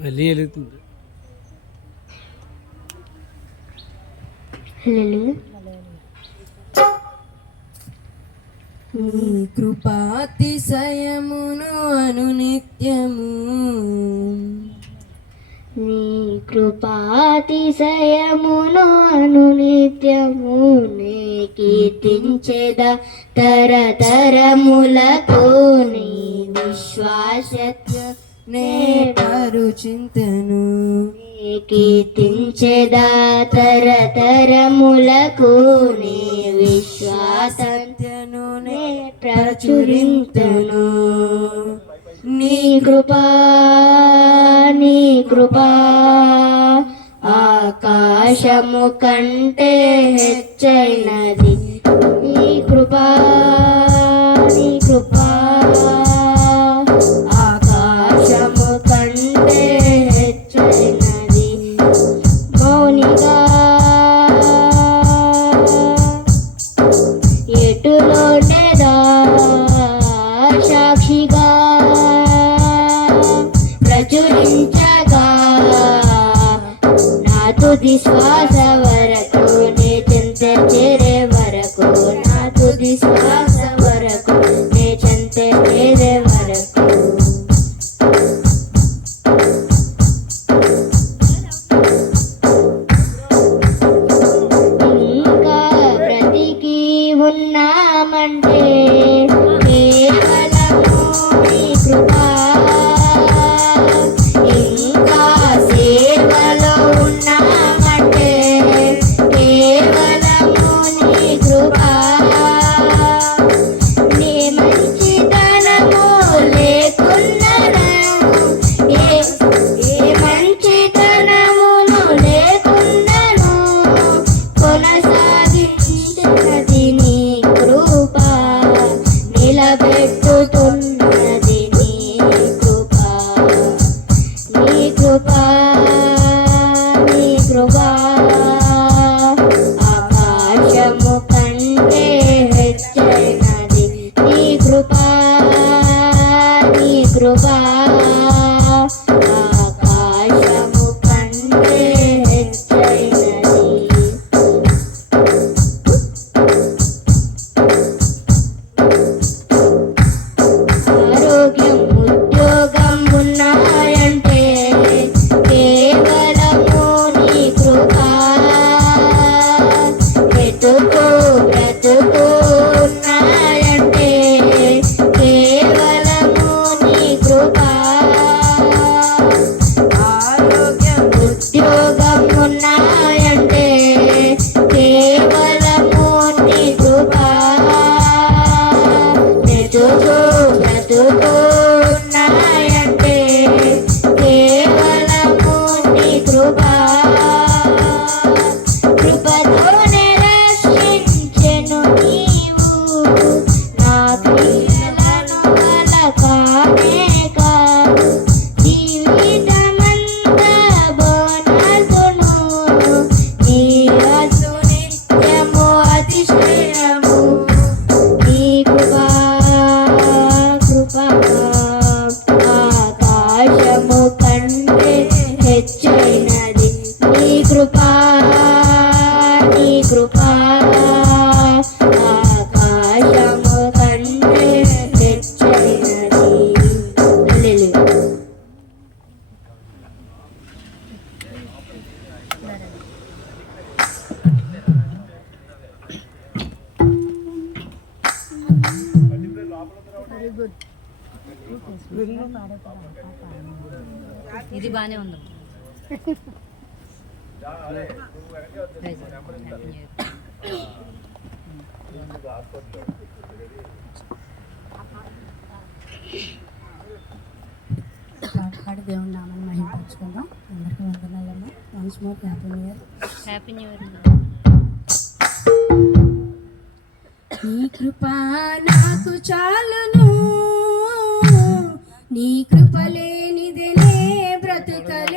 మళ్ళీ వెలుగుతుంది. నీ కృపాతిశయమును అనునిత్యము, నీ కృపాతిశయమును అనునిత్యము నే కీర్తించెదా తరతరములకు నీ విశ్వాసత్య నే పరుచింతను, నే కీర్తించెదా తరతరములకు నీ విశ్వాసత్యను నే ప్రచురింతును. నీ కృపా నీ కృపా ఆకాశము కంటే హెచ్చైనది. నీ కృపా నీ కృపా ఆకాశము కంటే హెచ్చైనది. మౌనిగా ఎటులోనేదా సాక్షిగా ప్రచురించగా నా తుది శ్వాస వరకు నే చెంత చేరే వరకు, నా తుది శ్వాస వరకు నే చెంత చేరే వరకు. ఇంకా బ్రతికి ఉన్నామంటే కేవలము నీ కృపా, ఇంకా సేవలో ఉన్నామంటే కేవలము నీ కృపా. నీ మంచితనము లేకున్నను, ఏ మంచితనమును లేకున్నను కొనసాగించినది నీ కృపా, నిలబెట్టుతున్నది నీ కృపా. నీ కృపా నీ కృపా ఆకాశము కంటే హెచ్చైనది. నీ కృపా నీ కృపా ఆకాశము కంటే హెచ్చైనది. ఆరోగ్యం ఉద్యోగం ఉన్నాయంటే కేవలము నీ కృపా, బ్రతుకు బ్రతుకు ఉన్నాయంటే కేవలము నీ కృపా. ఆరోగ్యం ఉద్యోగం ఉన్నాయంటే కేవలము నీ కృపా, బ్రతుకు బ్రతుకు ఉన్నాయంటే కేవలము నీ కృపా. కృపతోనే రక్షించెను నీవు నా క్రియలను వలకానే కాదు. జీవితమంతా బోనసును నీ రసు నిత్యము అతిశయము. నీ కృపా కృపా ఆకాశము కంటే హెచ్చైనది. నీ కృపా నీ కృపా ఆకాశము కంటే హెచ్చైనది. హల్లెలూయా. ఇది బాగానే ఉంది. పాడి దేవుని నామాన్ని మహిమపరచుకుందాం. అందరికీ వందనాలమ్మా. Once more happy new year. Happy new year. నీ కృపా నాకు చాలును, నీ కృప లేనిదే నే బ్రతుకలేను.